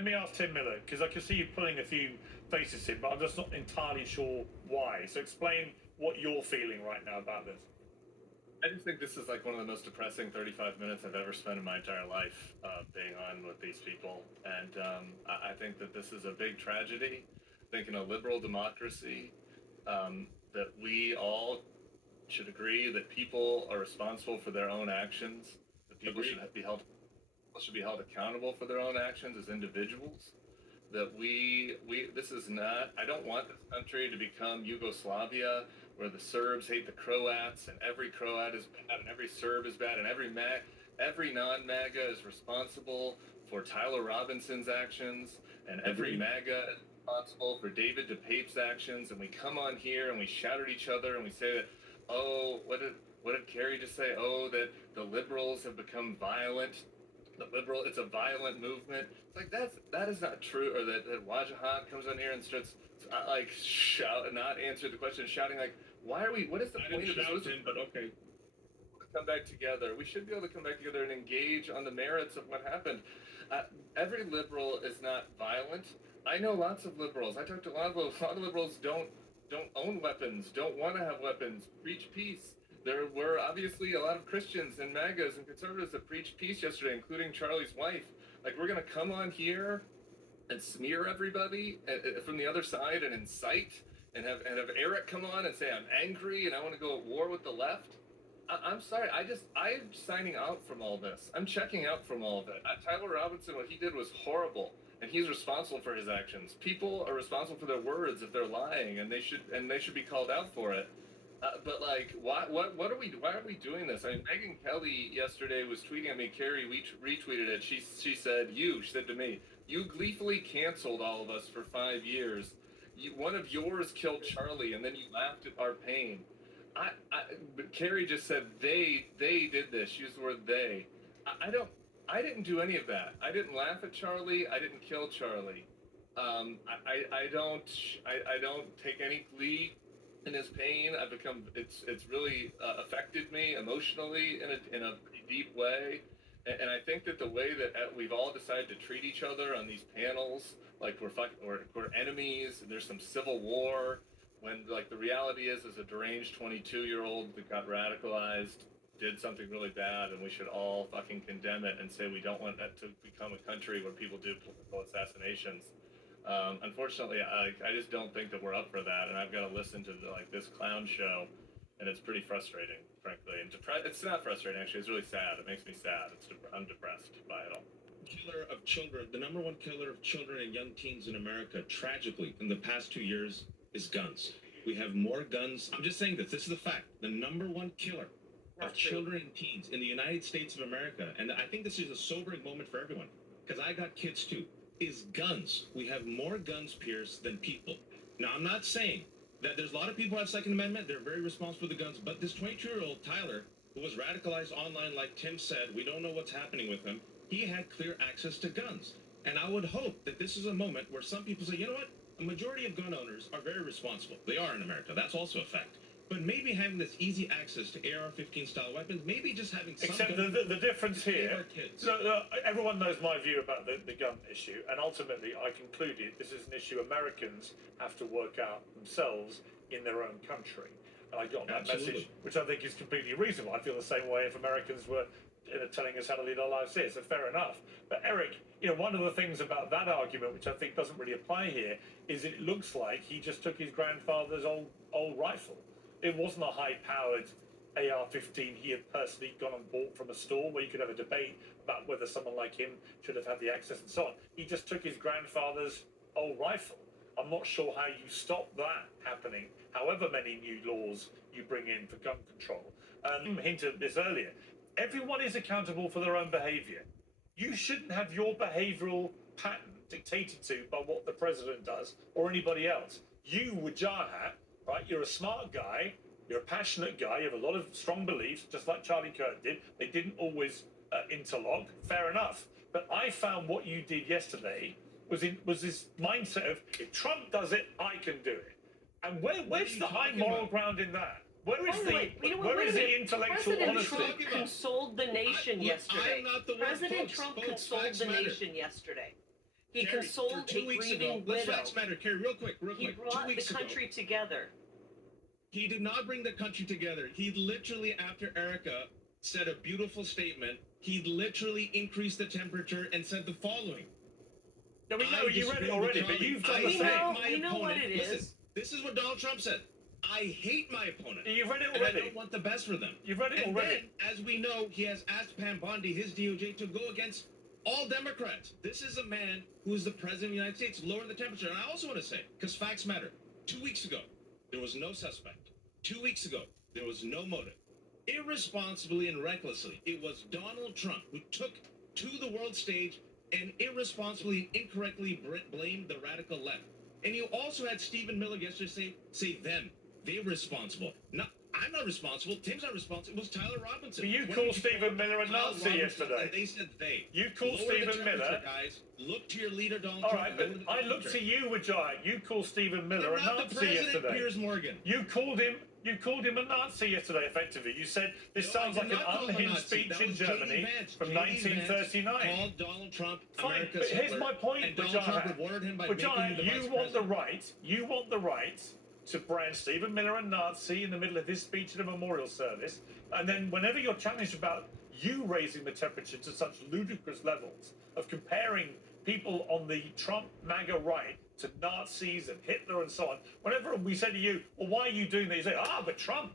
let me ask Tim Miller, because I can see you pulling a few faces in, but I'm just not entirely sure why. So explain what you're feeling right now about this. I just think this is like one of the most depressing 35 minutes I've ever spent in my entire life being on with these people. And I think that this is a big tragedy. I think in a liberal democracy, that we all should agree that people are responsible for their own actions, that people should be held accountable for their own actions as individuals. That this is not. I don't want this country to become Yugoslavia, where the Serbs hate the Croats, and every Croat is bad, and every Serb is bad, and every non-MAGA is responsible for Tyler Robinson's actions, and every MAGA is responsible for David DePape's actions. And we come on here and we shout at each other and we say that, oh, what did Kerry just say? Oh, that the liberals have become violent. It's a violent movement. It's like that is not true. Or that Wajahat comes on here and starts shout and not answer the question, shouting like, why are we? What is the point of this? But okay. Come back together. We should be able to come back together and engage on the merits of what happened. Every liberal is not violent. I know lots of liberals. I talk to a lot of liberals. A lot of liberals don't own weapons, don't want to have weapons, preach peace. There were obviously a lot of Christians and MAGAs and conservatives that preached peace yesterday, including Charlie's wife. Like, we're going to come on here and smear everybody from the other side and incite and have Eric come on and say, I'm angry and I want to go at war with the left. I'm sorry. I'm signing out from all this. I'm checking out from all of it. Tyler Robinson, what he did was horrible, and he's responsible for his actions. People are responsible for their words if they're lying, and they should be called out for it. But like, why are we doing this? I mean, Megyn Kelly yesterday was tweeting at me. Carrie retweeted it. She said to me, you gleefully canceled all of us for 5 years. One of yours killed Charlie, and then you laughed at our pain. But Carrie just said they did this. She used the word they. I didn't do any of that. I didn't laugh at Charlie. I didn't kill Charlie. I don't take any glee in his pain. It's really affected me emotionally in a pretty deep way. And I think that the way that we've all decided to treat each other on these panels, like we're enemies, and there's some civil war, when like the reality is a deranged 22-year-old that got radicalized did something really bad, and we should all fucking condemn it and say we don't want that to become a country where people do political assassinations. Unfortunately, I just don't think that we're up for that, and I've got to listen to this clown show, and it's pretty frustrating, frankly. And it's not frustrating, actually. It's really sad. It makes me sad. I'm depressed by it all. Killer of children, the number one killer of children and young teens in America, tragically, in the past 2 years, is guns. We have more guns. I'm just saying this is a fact. The number one killer of children and teens in the United States of America, and I think this is a sobering moment for everyone, because I got kids too, is guns. We have more guns, Pierce, than people. Now, I'm not saying that there's a lot of people who have Second Amendment. They're very responsible for the guns. But this 22-year-old Tyler, who was radicalized online, like Tim said, we don't know what's happening with him. He had clear access to guns. And I would hope that this is a moment where some people say, you know what? A majority of gun owners are very responsible. They are in America. That's also a fact. But maybe having this easy access to AR-15 style weapons, maybe just having some Except the difference here, so everyone knows my view about the gun issue, and ultimately I concluded this is an issue Americans have to work out themselves in their own country. And I got that message, which I think is completely reasonable. I feel the same way if Americans were telling us how to lead our lives here, so fair enough. But Eric, one of the things about that argument, which I think doesn't really apply here, is it looks like he just took his grandfather's old rifle. It wasn't a high-powered AR-15 he had personally gone and bought from a store where you could have a debate about whether someone like him should have had the access and so on. He just took his grandfather's old rifle. I'm not sure how you stop that happening, however many new laws you bring in for gun control. Hinted at this earlier. Everyone is accountable for their own behaviour. You shouldn't have your behavioural pattern dictated to by what the president does or anybody else. You, Wajahat, right? You're a smart guy. You're a passionate guy. You have a lot of strong beliefs, just like Charlie Kirk did. They didn't always interlock. Fair enough. But I found what you did yesterday was this mindset of, if Trump does it, I can do it. And where's the high moral ground in that? Where is the intellectual honesty? President Trump consoled the nation yesterday. President Trump consoled the nation yesterday. He Carrie, consoled for 2 a weeks ago, grieving let's widow. facts matter, Carrie, real quick. He 2 brought the weeks ago, country together. he did not bring the country together. He literally, after Erica said a beautiful statement, he literally increased the temperature and said the following. No, we know I you read disagree it with already, but Charlie. you've done I the We same. know- hate my we know what opponent. it Listen, is. this is what Donald Trump said. I hate my opponent. You've read it And I already. don't want the best for them. You've read it And already. then, as we know, he has asked Pam Bondi, his DOJ, to go against all Democrats. This is a man who is the president of the United States. Lower the temperature. And I also want to say, because facts matter, 2 weeks ago, there was no suspect. 2 weeks ago, there was no motive. Irresponsibly and recklessly, it was Donald Trump who took to the world stage and irresponsibly and incorrectly blamed the radical left. And you also had Stephen Miller yesterday say them. They're responsible. I'm not responsible. Tim's not responsible. It was Tyler Robinson. But you When called did Stephen Miller a Tyler Nazi Robinson? yesterday. And they said they. You called Lower the Stephen Miller. temperature, guys. Look to your leader, Donald All Trump. right, but Lower the I look temperature. to you, Wajai. You called Stephen Miller a I'm not the Nazi president, yesterday. Piers Morgan. You called him a Nazi yesterday, effectively. You said this No, sounds I like did an not call him a unhinged Nazi. speech That in was J.D. Germany Vance. from J.D. Vance 1939. called Donald Trump Fine, America's but here's Hitler, my point, and Donald Trump rewarded him by making him the vice you want the president. you want the right to brand Stephen Miller a Nazi in the middle of his speech at a memorial service, and then whenever you're challenged about you raising the temperature to such ludicrous levels of comparing people on the Trump MAGA right to Nazis and Hitler and so on, whenever we say to you, well, why are you doing that? You say, but Trump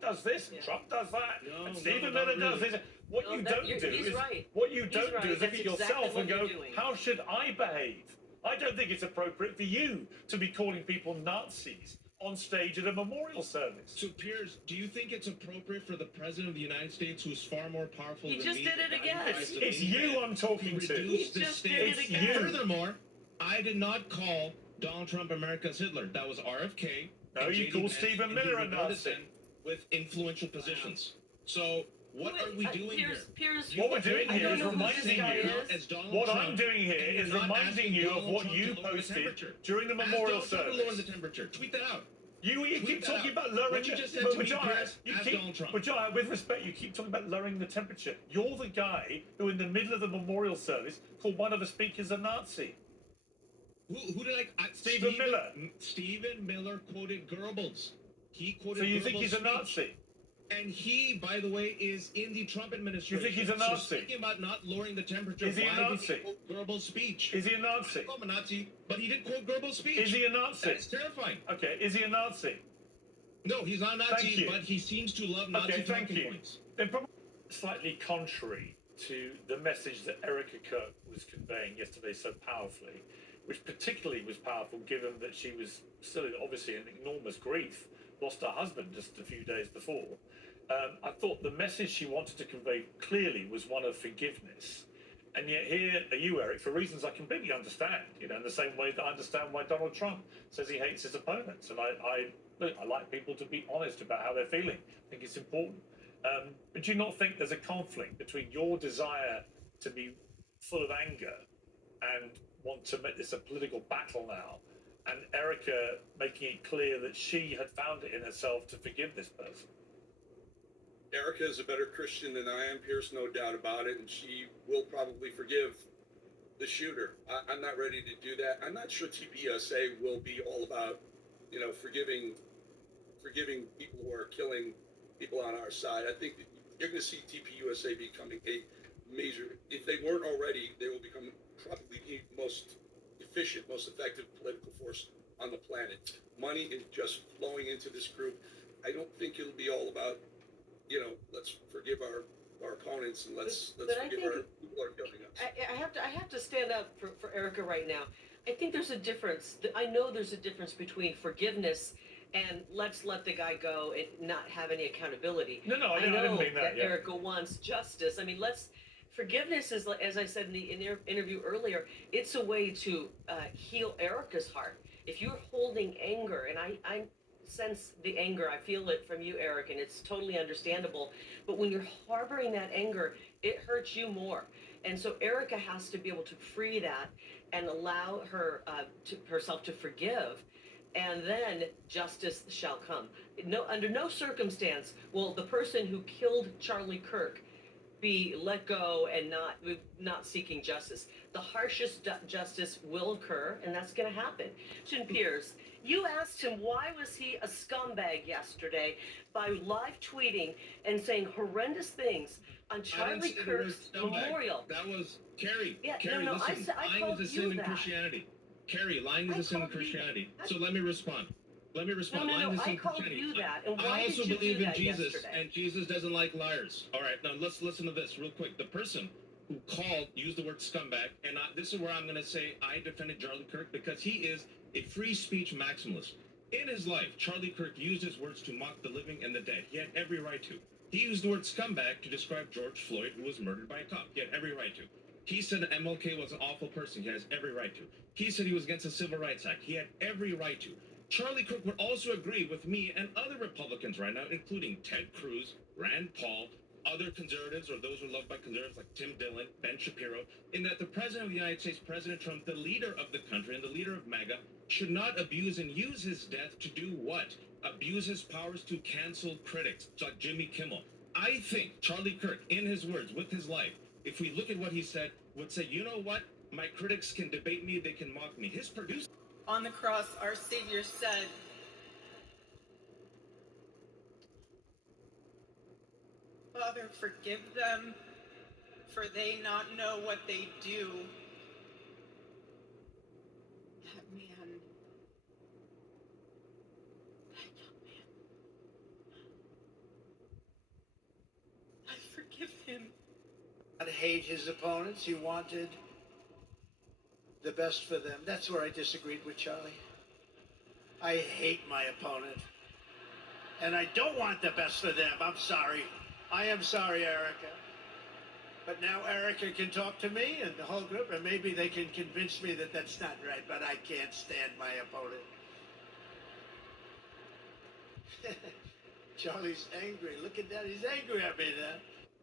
does this and Yeah. Trump does that, No, and no, Stephen not Miller does really. this. What No, you that- don't you're- do he's is right. what you He's don't right. do is look That's at yourself exactly and what go, you're doing. how should I behave? I don't think it's appropriate for you to be calling people Nazis on stage at a memorial service. So, Piers, do you think it's appropriate for the president of the United States, who's far more powerful He than just me, did it the guy again. who tries to It's be you man, I'm talking to. reduce He the just did stakes? it again. It's you. Furthermore, I did not call Donald Trump America's Hitler. That was RFK. No, and you J.D. called Vance, Stephen and Miller he a rewarded Nazi. them with influential positions. So, what Wait, are we doing Piers, here? Piers, What we're doing I here don't is know who this reminding guy you. is. As Donald What Trump, I'm doing here and you're is not reminding asking you of Donald what Trump you to lower the posted temperature. during the Ask memorial Donald Trump to lower the service. temperature. Tweet that out. You Tweet keep that talking out. about lowering What you the just said to me, Vajaya, Piers, ask Donald Trump. Vajaya, with respect, you keep talking about lowering the temperature. You're the guy who, in the middle of the memorial service, called one of the speakers a Nazi. Who did Stephen Miller. Stephen Miller quoted Goebbels. He quoted So you Goebbels' think he's a speech. Nazi? And he, by the way, is in the Trump administration. You think he's a So Nazi? speaking about not lowering the temperature, Is he a why did Nazi? he quote Goebbels' speech? Is he a Nazi? I call him a Nazi, but he did quote Goebbels' speech. Is he a Nazi? That's terrifying. Okay, is he a Nazi? No, he's not a Thank Nazi, you. but he seems to love Nazi Okay, thank talking you. points. They're probably slightly contrary to the message that Erica Kirk was conveying yesterday so powerfully, which particularly was powerful given that she was still obviously in enormous grief, lost her husband just a few days before. I thought the message she wanted to convey clearly was one of forgiveness. And yet here are you, Eric, for reasons I completely understand, in the same way that I understand why Donald Trump says he hates his opponents. And I like people to be honest about how they're feeling. I think it's important. But do you not think there's a conflict between your desire to be full of anger and want to make this a political battle now, and Erica making it clear that she had found it in herself to forgive this person? Erica is a better Christian than I am, Pierce, no doubt about it, and she will probably forgive the shooter. I'm not ready to do that. I'm not sure TPUSA will be all about, forgiving people who are killing people on our side. I think that you're going to see TPUSA becoming a major, if they weren't already, they will become probably the most efficient, most effective political force on the planet. Money is just flowing into this group. I don't think it'll be all about, let's forgive our opponents and let's But I forgive think our people who are killing us. I have to stand up for Erica right now. I think there's a difference. I know there's a difference between forgiveness and let's let the guy go and not have any accountability. No, I didn't mean that. Yeah. Erica wants justice. I mean, forgiveness is, as I said in the interview earlier, it's a way to heal Erica's heart. If you're holding anger, and I sense the anger, I feel it from you, Eric, and it's totally understandable. But when you're harboring that anger, it hurts you more. And so Erica has to be able to free that and allow herself to forgive, and then justice shall come. Under no circumstance will the person who killed Charlie Kirk be let go and not seeking justice. The harshest justice will occur, and that's going to happen. Christian Pierce, you asked him why was he a scumbag yesterday by live tweeting and saying horrendous things on Charlie Kirk's memorial. That was Carrie. Yeah, Carrie, no, listen, I lying called is a you sin in that. Christianity. Carrie, lying is a sin in Christianity. So let me respond. Let me respond. No, Lying is a sin I in called Christianity. you that. And why I also did you believe do in that Jesus, yesterday? and Jesus doesn't like liars. All right, now let's listen to this real quick. The person who used the word scumbag, and this is where I'm going to say I defended Charlie Kirk because he is a free speech maximalist. In his life, Charlie Kirk used his words to mock the living and the dead. He had every right to. He used the word scumbag to describe George Floyd, who was murdered by a cop. He had every right to. He said that MLK was an awful person. He has every right to. He said he was against the Civil Rights Act. He had every right to. Charlie Kirk would also agree with me and other Republicans right now, including Ted Cruz, Rand Paul, other conservatives or those who are loved by conservatives like Tim Dillon, Ben Shapiro, in that the President of the United States, President Trump, the leader of the country and the leader of MAGA, should not abuse and use his death to do what? Abuse his powers to cancel critics like Jimmy Kimmel. I think Charlie Kirk, in his words, with his life, if we look at what he said, would say, you know what? My critics can debate me, they can mock me. His producer. On the cross, our Savior said, Father, forgive them, for they not know what they do. That young man, I forgive him. Not hate his opponents. He wanted the best for them. That's where I disagreed with Charlie. I hate my opponent. And I don't want the best for them. I'm sorry. I am sorry, Erica. But now Erica can talk to me and the whole group, and maybe they can convince me that that's not right, but I can't stand my opponent. Charlie's angry. Look at that. He's angry at me now.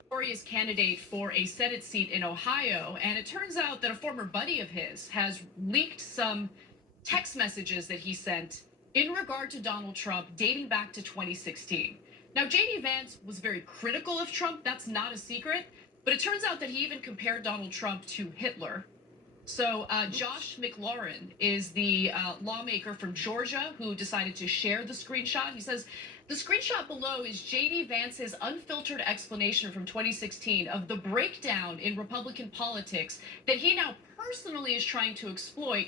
Notorious candidate for a Senate seat in Ohio, and it turns out that a former buddy of his has leaked some text messages that he sent in regard to Donald Trump dating back to 2016. Now, J.D. Vance was very critical of Trump. That's not a secret. But it turns out that he even compared Donald Trump to Hitler. So Josh McLaurin is the lawmaker from Georgia who decided to share the screenshot. He says, the screenshot below is J.D. Vance's unfiltered explanation from 2016 of the breakdown in Republican politics that he now personally is trying to exploit.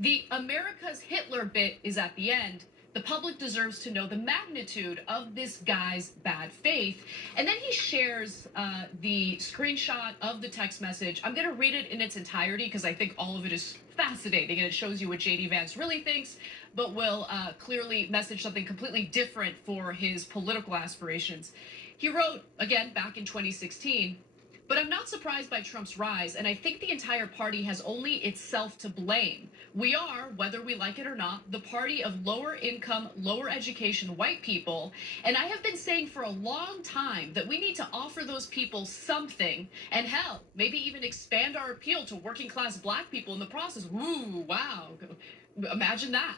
The America's Hitler bit is at the end. The public deserves to know the magnitude of this guy's bad faith. And then he shares the screenshot of the text message. I'm going to read it in its entirety because I think all of it is fascinating and it shows you what J.D. Vance really thinks, but will clearly message something completely different for his political aspirations. He wrote, again, back in 2016, but I'm not surprised by Trump's rise, and I think the entire party has only itself to blame. We are, whether we like it or not, the party of lower income, lower education white people, and I have been saying for a long time that we need to offer those people something, and hell, maybe even expand our appeal to working class black people in the process. Ooh, wow, imagine that.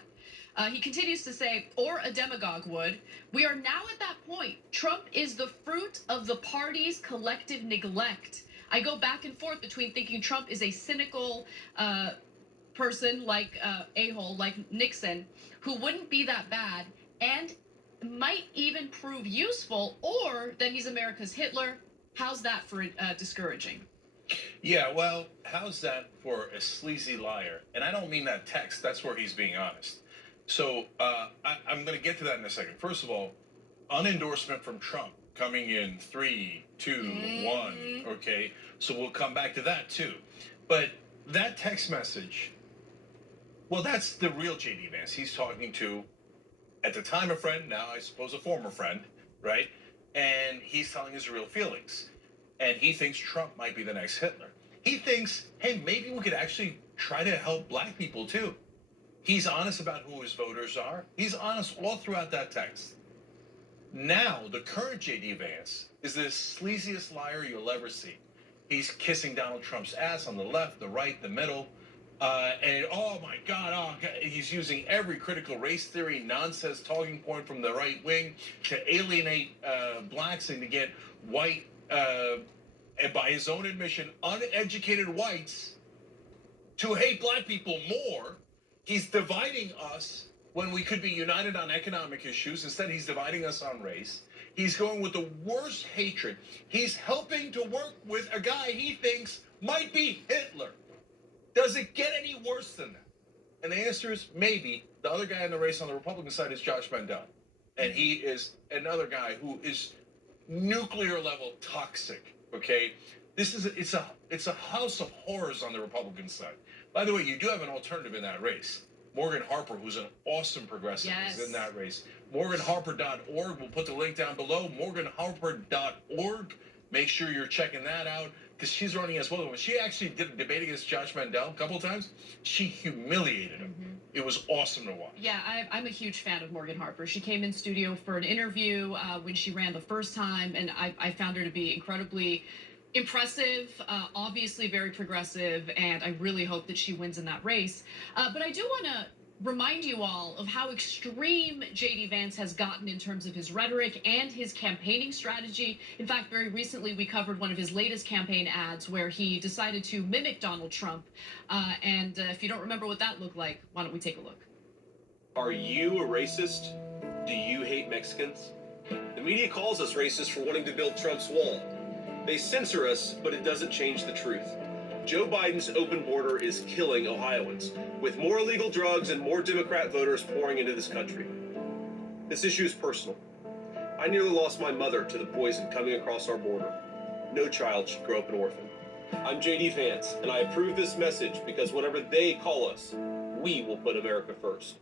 He continues to say, or a demagogue would, we are now at that point. Trump is the fruit of the party's collective neglect. I go back and forth between thinking Trump is a cynical person like a-hole, like Nixon, who wouldn't be that bad and might even prove useful, or that he's America's Hitler. How's that for discouraging? Yeah, well, how's that for a sleazy liar? And I don't mean that text. That's where he's being honest. So I'm going to get to that in a second. First of all, unendorsement from Trump coming in 3, 2, 1. Okay, so we'll come back to that too. But that text message, well, that's the real J.D. Vance. He's talking to, at the time, a friend, now I suppose a former friend, right? And he's telling his real feelings. And he thinks Trump might be the next Hitler. He thinks, hey, maybe we could actually try to help black people too. He's honest about who his voters are. He's honest all throughout that text. Now, the current J.D. Vance is the sleaziest liar you'll ever see. He's kissing Donald Trump's ass on the left, the right, the middle. And oh my God, he's using every critical race theory nonsense talking point from the right wing to alienate blacks and to get white and by his own admission, uneducated whites to hate black people more. He's dividing us when we could be united on economic issues. Instead, he's dividing us on race. He's going with the worst hatred. He's helping to work with a guy he thinks might be Hitler. Does it get any worse than that? And the answer is maybe. The other guy in the race on the Republican side is Josh Mandel. And he is another guy who is nuclear level toxic, okay? It's a house of horrors on the Republican side. By the way, you do have an alternative in that race. Morgan Harper, who's an awesome progressive, is in that race. MorganHarper.org. We'll put the link down below. MorganHarper.org. Make sure you're checking that out because she's running as well. When she actually did a debate against Josh Mandel a couple of times, she humiliated him. Mm-hmm. It was awesome to watch. Yeah, I'm a huge fan of Morgan Harper. She came in studio for an interview when she ran the first time, and I found her to be incredibly impressive, obviously very progressive, and I really hope that she wins in that race. But I do want to remind you all of how extreme J.D. Vance has gotten in terms of his rhetoric and his campaigning strategy. In fact, very recently we covered one of his latest campaign ads where he decided to mimic Donald Trump. And if you don't remember what that looked like, why don't we take a look? Are you a racist? Do you hate Mexicans? The media calls us racist for wanting to build Trump's wall. They censor us, but it doesn't change the truth. Joe Biden's open border is killing Ohioans, with more illegal drugs and more Democrat voters pouring into this country. This issue is personal. I nearly lost my mother to the poison coming across our border. No child should grow up an orphan. I'm J.D. Vance, and I approve this message because whatever they call us, we will put America first.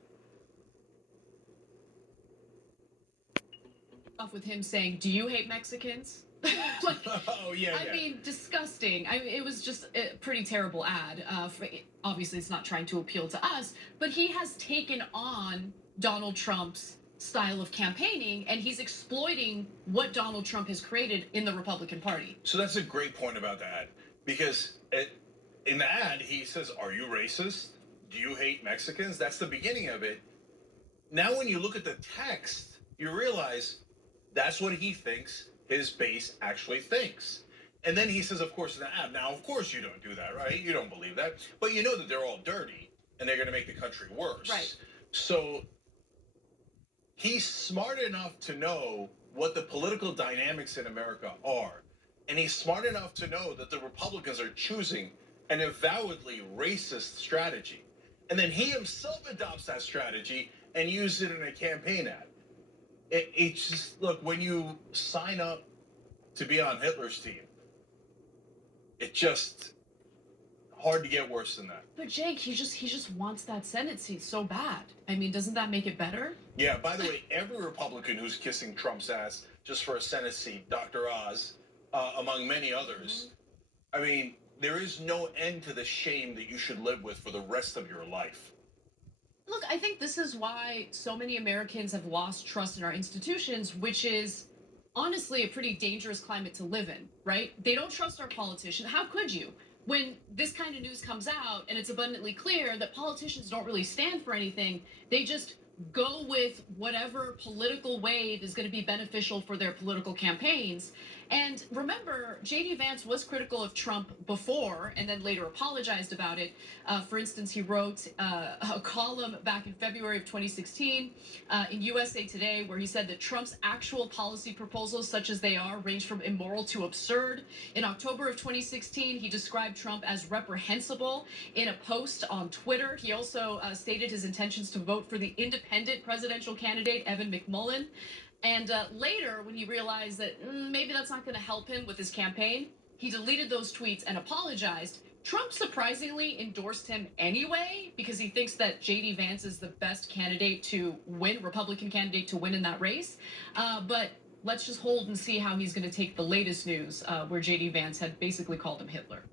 Off with him saying, "Do you hate Mexicans?" Like, oh yeah. I mean, disgusting. I mean, it was just a pretty terrible ad. Obviously, it's not trying to appeal to us, but he has taken on Donald Trump's style of campaigning, and he's exploiting what Donald Trump has created in the Republican Party. So that's a great point about the ad, because in the ad he says, "Are you racist? Do you hate Mexicans?" That's the beginning of it. Now, when you look at the text, you realize that's what he thinks his base actually thinks. And then he says, of course, in the ad, now, of course you don't do that, right? You don't believe that. But you know that they're all dirty and they're going to make the country worse. Right. So he's smart enough to know what the political dynamics in America are. And he's smart enough to know that the Republicans are choosing an avowedly racist strategy. And then he himself adopts that strategy and uses it in a campaign ad. It's just, look, when you sign up to be on Hitler's team, it's just hard to get worse than that. But Jake, he just wants that Senate seat so bad. I mean, doesn't that make it better? Yeah, by the way, every Republican who's kissing Trump's ass just for a Senate seat, Dr. Oz, among many others, I mean, there is no end to the shame that you should live with for the rest of your life. Look, I think this is why so many Americans have lost trust in our institutions, which is honestly a pretty dangerous climate to live in, right? They don't trust our politicians. How could you? When this kind of news comes out and it's abundantly clear that politicians don't really stand for anything, they just go with whatever political wave is going to be beneficial for their political campaigns. And remember, J.D. Vance was critical of Trump before and then later apologized about it. For instance, he wrote a column back in February of 2016 in USA Today where he said that Trump's actual policy proposals, such as they are, range from immoral to absurd. In October of 2016, he described Trump as reprehensible in a post on Twitter. He also stated his intentions to vote for the independent presidential candidate, Evan McMullin. And later, when he realized that maybe that's not going to help him with his campaign, he deleted those tweets and apologized. Trump surprisingly endorsed him anyway because he thinks that J.D. Vance is the best candidate to win, Republican candidate to win in that race. But let's just hold and see how he's going to take the latest news where J.D. Vance had basically called him Hitler.